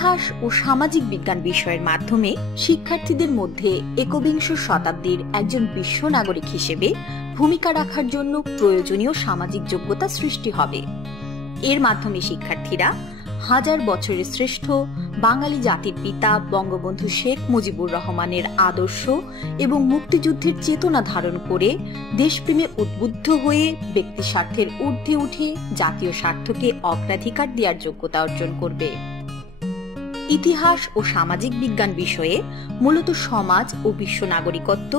ইতিহাস ও সামাজিক বিজ্ঞান বিষয়ের মাধ্যমে শিক্ষার্থীদের মধ্যে একবিংশ শতাব্দীর একজন বিশ্ব নাগরিক হিসেবে ভূমিকা রাখার জন্য প্রয়োজনীয় সামাজিক যোগ্যতা সৃষ্টি হবে। এর মাধ্যমে শিক্ষার্থীরা হাজার বছরের শ্রেষ্ঠ বাঙালি জাতির পিতা বঙ্গবন্ধু শেখ মুজিবুর রহমানের আদর্শ এবং মুক্তিযুদ্ধের চেতনা ধারণ করে দেশপ্রেমে উদ্বুদ্ধ হয়ে ব্যক্তি স্বার্থের ঊর্ধ্বে উঠে জাতীয় স্বার্থকে অগ্রাধিকার দেওয়ার যোগ্যতা অর্জন করবে। ইতিহাস ও সামাজিক বিজ্ঞান বিষয়ে মূলত সমাজ ও বিশ্ব নাগরিকত্ব,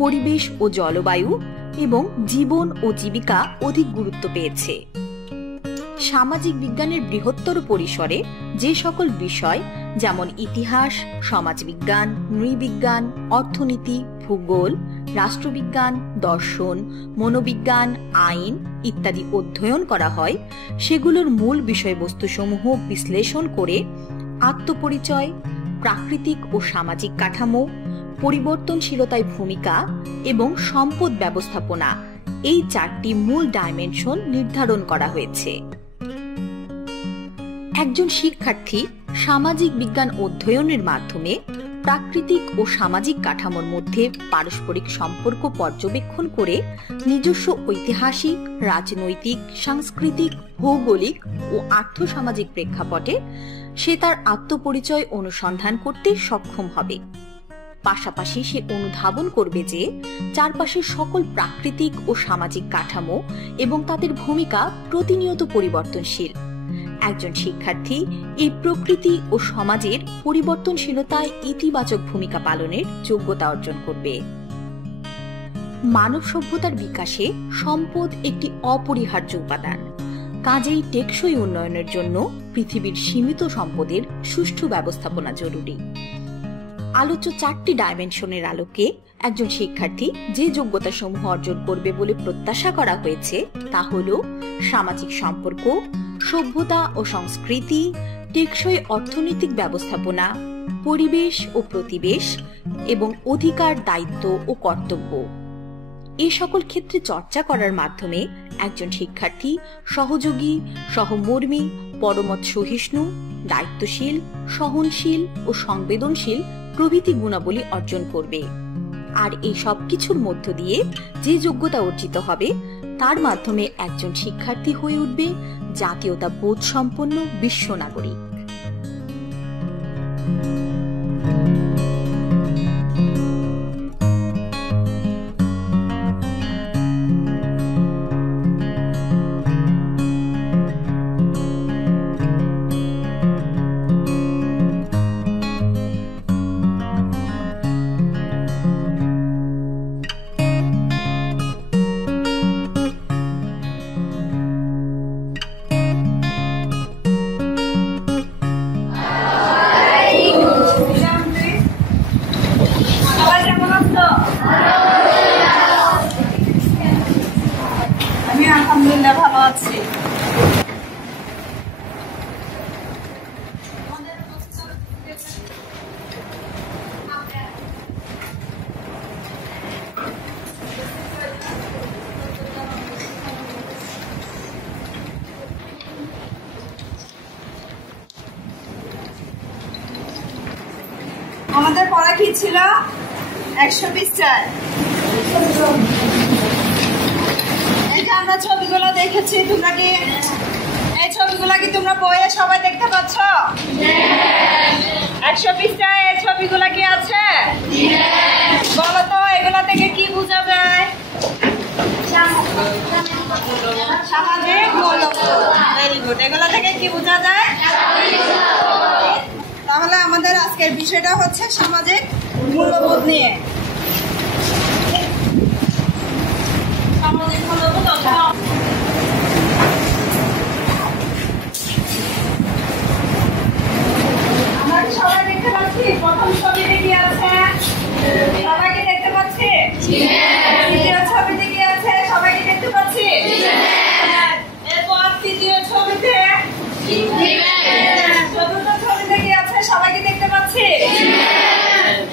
পরিবেশ ও জলবায়ু এবং জীবন ও জীবিকা অধিক গুরুত্ব পেয়েছে। সামাজিক বিজ্ঞানের বৃহত্তর পরিসরে যে সকল বিষয় যেমন ইতিহাস, সমাজবিজ্ঞান, নৃবিজ্ঞান, অর্থনীতি, ভূগোল, রাষ্ট্রবিজ্ঞান, দর্শন, মনোবিজ্ঞান, আইন ইত্যাদি অধ্যয়ন করা হয়, সেগুলোর মূল বিষয়বস্তুসমূহ বিশ্লেষণ করে আত্মপরিচয়, প্রাকৃতিক ও সামাজিক কাঠামো, পরিবর্তনশীলতায় ভূমিকা এবং সম্পদ ব্যবস্থাপনা এই চারটি মূল ডাইমেনশন নির্ধারণ করা হয়েছে। একজন শিক্ষার্থী সামাজিক বিজ্ঞান অধ্যয়নের মাধ্যমে প্রাকৃতিক ও সামাজিক কাঠামোর মধ্যে পারস্পরিক সম্পর্ক পর্যবেক্ষণ করে নিজস্ব ঐতিহাসিক, রাজনৈতিক, সাংস্কৃতিক, ভৌগোলিক ও আর্থসামাজিক প্রেক্ষাপটে সে তার আত্মপরিচয় অনুসন্ধান করতে সক্ষম হবে। পাশাপাশি সে অনুধাবন করবে যে চারপাশের সকল প্রাকৃতিক ও সামাজিক কাঠামো এবং তাদের ভূমিকা প্রতিনিয়ত পরিবর্তনশীল। একজন শিক্ষার্থী এই প্রকৃতি ও সমাজের পরিবর্তনশীলতায় ইতিবাচক ভূমিকা পালনের যোগ্যতা অর্জন করবে। মানব সভ্যতার বিকাশে সম্পদ একটি অপরিহার্য উপাদান। কাজেই টেকসই উন্নয়নের জন্য পৃথিবীর সীমিত সম্পদের সুষ্ঠু ব্যবস্থাপনা জরুরি। আলোচ্য চারটি ডাইমেনশনের আলোকে একজন শিক্ষার্থী যে যোগ্যতাসমূহ অর্জন করবে বলে প্রত্যাশা করা হয়েছে তা হল সামাজিক সম্পর্ক, সভ্যতা ও সংস্কৃতি, টেকসই অর্থনৈতিক ব্যবস্থাপনা, পরিবেশ ও প্রতিবেশ এবং অধিকার, দায়িত্ব ও কর্তব্য। এই সকল ক্ষেত্রে চর্চা করার মাধ্যমে একজন শিক্ষার্থী সহযোগী, সহমর্মী, পরমত সহিষ্ণু, দায়িত্বশীল, সহনশীল ও সংবেদনশীল প্রভৃতি গুণাবলী অর্জন করবে। আর এই সব কিছুর মধ্য দিয়ে যে যোগ্যতা অর্জিত হবে তার মাধ্যমে একজন শিক্ষার্থী হয়ে উঠবে জাতীয়তা বোধ সম্পন্ন বিশ্ব নাগরিক। ভালো আছি। আমাদের পড়া কি ছিল? 100 পৃষ্ঠায়। আমরা ছবিগুলো দেখেছি, তোমরা কি এই ছবিগুলো কি তোমরা বইয়ে সবাই দেখতে পাচ্ছ? 100 পৃষ্ঠায় এই ছবিগুলো কি আছে? বলো তো এগুলা থেকে কি বোঝা যায়? সামাজিক মূল্যবোধ। Very good. এগুলা থেকে কি বোঝা যায়? তাহলে আমাদের আজকের বিষয়টা হচ্ছে সামাজিক মূল্যবোধ নিয়ে। সামাজিক মূল্যবোধ আমরা সবাই দেখতে পাচ্ছি। প্রথম ছবিতে কি আছে? সবাইকে দেখতে পাচ্ছি। দ্বিতীয় ছবিতে কি আছে? সবাইকে দেখতে পাচ্ছি। এরপর তৃতীয় ছবিতে, চতুর্থ ছবিতে কি আছে? সবাইকে দেখতে পাচ্ছি।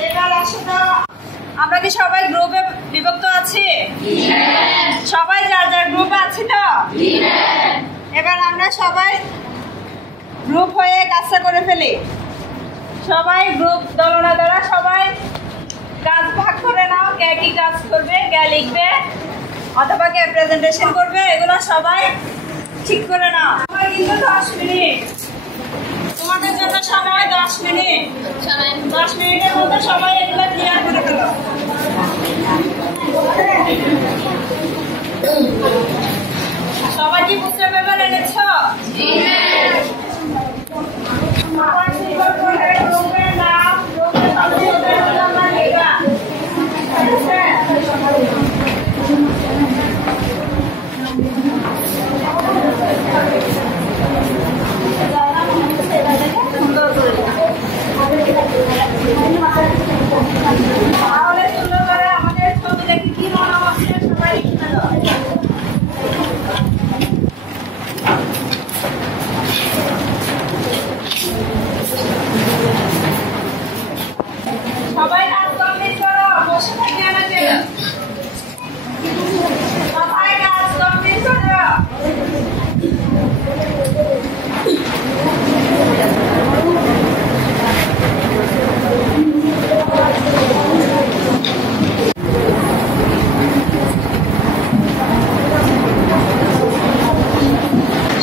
এবার আসো তো, আমরা কি সবাই গ্রুপে বিভক্ত আছি? সবাই যার যার গ্রুপে আছি তো? এবার আমরা সবাই গ্রুপ হয়ে কাজটা করে ফেলি। সবাই গ্রুপ দলনা দ্বারা সবাই কাজ ভাগ করে নাও, কে কি কাজ করবে, কে লিখবে অথবা কে প্রেজেন্টেশন করবে, এগুলো সবাই ঠিক করে নাও। সময় কিন্তু 10 মিনিট, তোমাদের জন্য সময় 10 মিনিট। 10 মিনিটের মধ্যে সবাই এগুলো ক্লিয়ার করে ফেলো। সবাই কি বুঝতে পেরে এনেছ? তাহলে সুন্দর করে আমাদের ছবি দেখে কি মনে হচ্ছে সবাই লিখে দাও। সবাই কাজ কমপ্লিট করো, বসে থাকবে না যে। সবাই কাজ কমপ্লিট করো।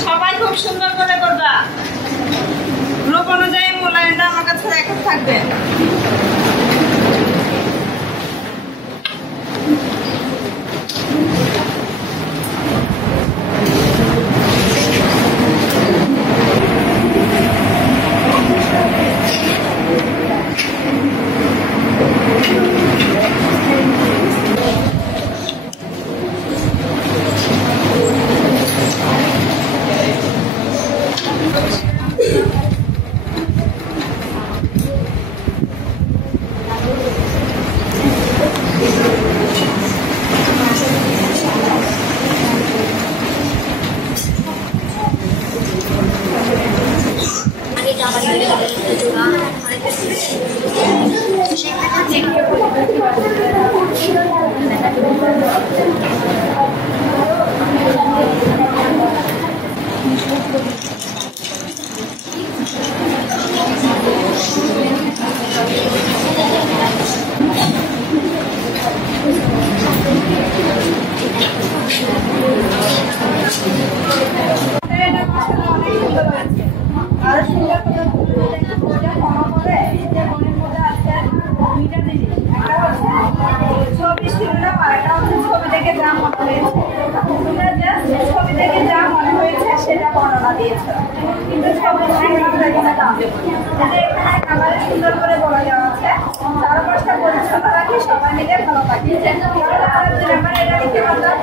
সবাই খুব সুন্দর করে করবা। গ্রুপ অনুযায়ী মূল্যায়নটা আমার কাছে রেকর্ড থাকবে। সুন্দর করে বলা যাওয়া আছে, চারপাশটা পরিচ্ছন্ন রাখি, সবাই মিলে ভালো থাকি। 2 নাম্বার এটা লিখতে পারতাম,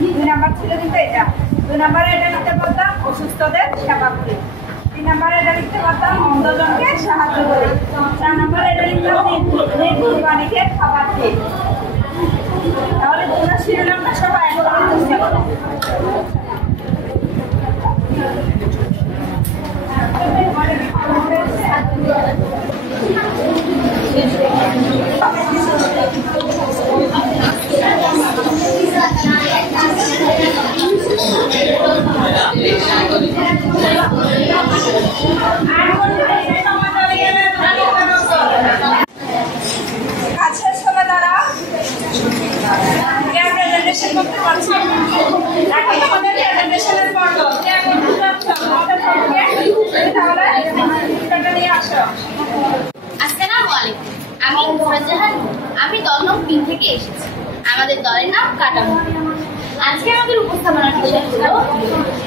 2 নাম্বার ছিল কিন্তু এটা। 2 নাম্বারে এটা লিখতে পারতাম অসুস্থদের সেবা করি। 3 নাম্বারে এটা লিখতে পারতাম অন্ধজনকে সাহায্য করি। 4 নাম্বারে এটা লিখতাম নির্ভুল প্রাণীকে খাবার দিই। তাহলে তোমরা শিরোনামটা সবাই একসাথে চেষ্টা করো। কাছের সময় দ্বারা প্রেজেন্টেশন করতে পারছি। এখন তোমাদের প্রেজেন্টেশনের পর্ব তাহলে নিয়ে আসো। আসসালামু আলাইকুম, আমি নুরাজাহান। আমি 10 নং 3 থেকে এসেছি। আমাদের দলের নাম কাটামো। আজকে আমাদের উপস্থাপনার বিষয় হলো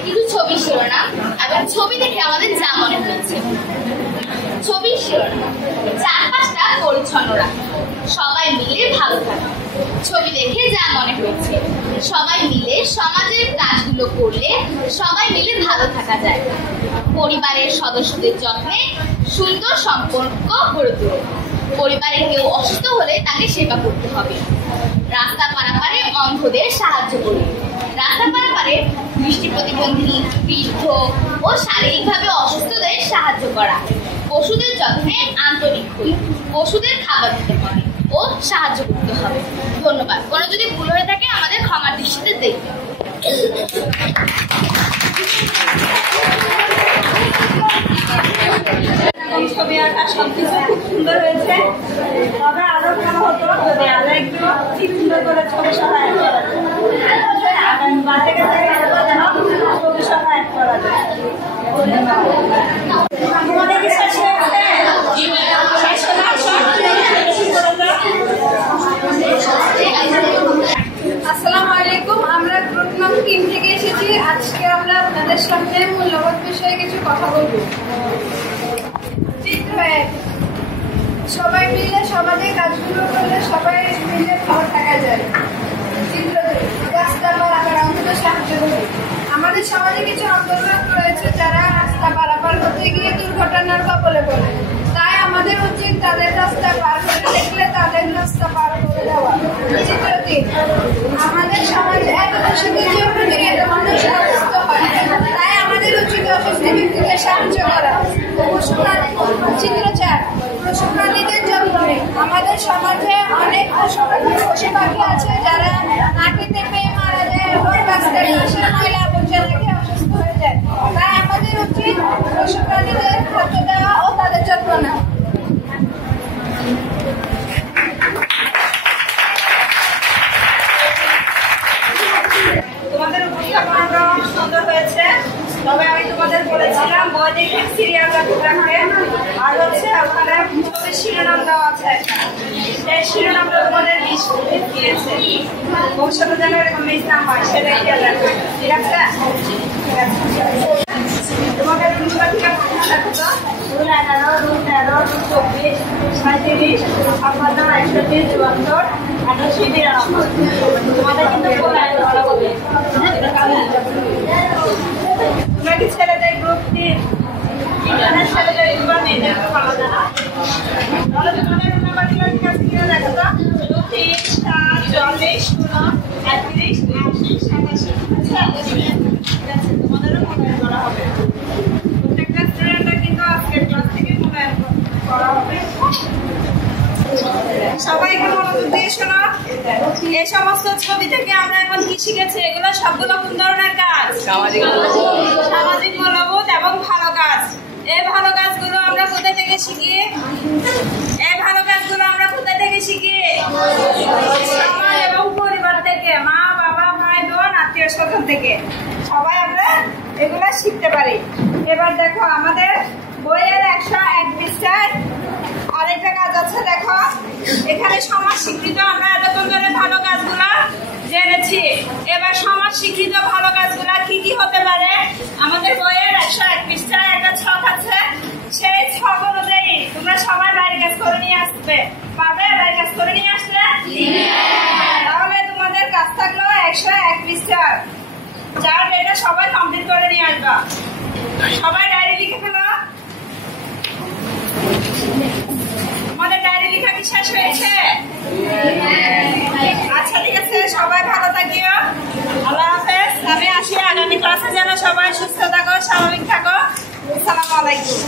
কিছু ছবি শিরোনাম এবং ছবি দেখে আমাদের যা মনে হয়েছে। ছবি শিরোনাম: চারপাশটা পরিচ্ছন্ন রাখা, সবাই মিলে ভালো থাকা। ছবি দেখে যা মনে হয়েছে: সবাই মিলে সমাজের কাজগুলো করলে সবাই মিলে ভালো থাকা যায়। পরিবারের সদস্যদের যত্নে সুন্দর সম্পর্ক গড়ে তোলে। পরিবারের কেউ অসুস্থ হলে তাকে সেবা করতে হবে। রাস্তা পারাপারে অন্ধদের সাহায্য করি। রাস্তা পারাপারে দৃষ্টি প্রতিবন্ধী, বৃদ্ধ ও শারীরিকভাবে অসুস্থদের সাহায্য করা। পশুদের যত্নে আন্তরিক হই। পশুদের খাবার দিতে হবে ও সাহায্য করতে হবে। ধন্যবাদ। কোনো যদি ভুল হয়ে থাকে আমাদের ক্ষমার দৃষ্টিতে দেখবে। এবং ছবি আঁকা সবকিছু খুব সুন্দর হয়েছে। তবে আরো ভালো হতো যদি আরো একটু ঠিক সুন্দর করে ছবি সবাই অ্যাড করা যায়। আগামী বাচ্চাকে ছবি সবাই অ্যাড করা যায়। আমাদের কি শেষ হয়ে গেছে? শেষ হলে আসসালামু আলাইকুম, আমরা গ্রুপ নাম 3 থেকে এসেছি। আজকে আমরা আপনাদের সামনে মূল্যবোধ বিষয়ে কিছু কথা বলবো। চিত্র 1, সবাই মিলে সমাজে কাজগুলো করলে সবাই মিলে ভালো থাকা যায়। চিত্র 2, রাস্তা পারাপার অন্তত সাহায্য করবে। আমাদের সমাজে কিছু আন্দোলন রয়েছে যারা রাস্তা পারাপার করতে গিয়ে দুর্ঘটনার কবলে পড়ে, তাই আমাদের উচিত তাদের রাস্তা পার করে দেখলে তাদের রাস্তা পার করে দেওয়া। চিত্র 3, আমাদের সমাজে এত দশকের যে প্রতিনিয়ত মানুষ অসুস্থ হয়, তাই আমাদের উচিত অসুস্থ ব্যক্তিদের সাহায্য করা। চিত্র 4, পশু প্রাণীদের যত্ন নেই। আমাদের সমাজে অনেক পশু পাখি আছে যারা মাটিতে পেয়ে মারা যায় এবং রাস্তায় ঘাসের ময়লা আবর্জনা খেয়ে অসুস্থ হয়ে যায়, তাই আমাদের উচিত পশু প্রাণীদের খাদ্য দেওয়া ও তাদের যত্ন নেওয়া। তোমাদের উপস্থাপনাটা সুন্দর হয়েছে। তবে আমি তোমাদের বলেছিলাম বই দেখে সিরিয়াল রাখবে, আর হচ্ছে ওখানে ছবির শিরোনাম দেওয়া আছে। সেই শিরোনামটা তোমাদের দিয়েছে, ভবিষ্যতে যেন এরকম মিস না হয় সেটা খেয়াল রাখবে। ঠিক আছে? তোমাদের রুলগুলো ঠিক আছে? দেখো তো, রুল 11, রুল 13, রুল 24, 37, 56, 61, 74, 88, 92। তোমাদের কিন্তু তোমরা কি ছেলেদের গ্রুপ 3? ছেলেদের গ্রুপ মেয়েদের গ্রুপ আলাদা না? তাহলে তোমাদের নাম্বারগুলো ঠিক আছে কিনা দেখো তো। 2, 3, 4, 40, 16, 38, 80, 87। ঠিক আছে, তোমাদেরও মূল্যায়ন করা হবে। প্রত্যেকটা স্টুডেন্টের কিন্তু আজকের ক্লাস থেকে মূল্যায়ন করা হবে। সবাইকে মনোযোগ দিয়ে শোনো। এই সমস্ত ছবি থেকে আমরা এখন কি শিখেছি? এগুলো সবগুলো কোন ধরনের কাজ? সামাজিক মূল্যবোধ এবং ভালো কাজ। এই ভালো কাজগুলো আমরা কোথায় থেকে শিখি? সমাজ এবং পরিবার থেকে, মা বাবা ভাই বোন আত্মীয় স্বজন থেকে সবাই আমরা এগুলো শিখতে পারি। এবার দেখো আমাদের বইয়ের 101 পৃষ্ঠায় আরেকটা কাজ আছে। দেখো এখানে সমাজ স্বীকৃত, আমরা এতক্ষণ ধরে ভালো কাজগুলো জেনেছি। এবার সমাজ স্বীকৃত ভালো কাজগুলা কি কি হতে পারে? আমাদের বইয়ের 101 পৃষ্ঠায় একটা ছক আছে। সেই ছক অনুযায়ী তোমরা সবাই বাড়ির কাজ করে নিয়ে আসবে পারবে? বাড়ির কাজ করে নিয়ে আসবে? তাহলে তোমাদের কাজ থাকলো 101 পৃষ্ঠার, যার এটা সবাই কমপ্লিট করে নিয়ে আসবা। সবাই ডায়েরি লিখে ফেলো। আমাদের ডায়েরি লেখা কি শেষ হয়েছে? আচ্ছা ঠিক আছে, সবাই ভালো থাকিও। আল্লাহ হাফেজ। আমি আসি, আগামী ক্লাসে যেন সবাই সুস্থ থাকো, স্বাভাবিক থাকো। আসসালামু আলাইকুম।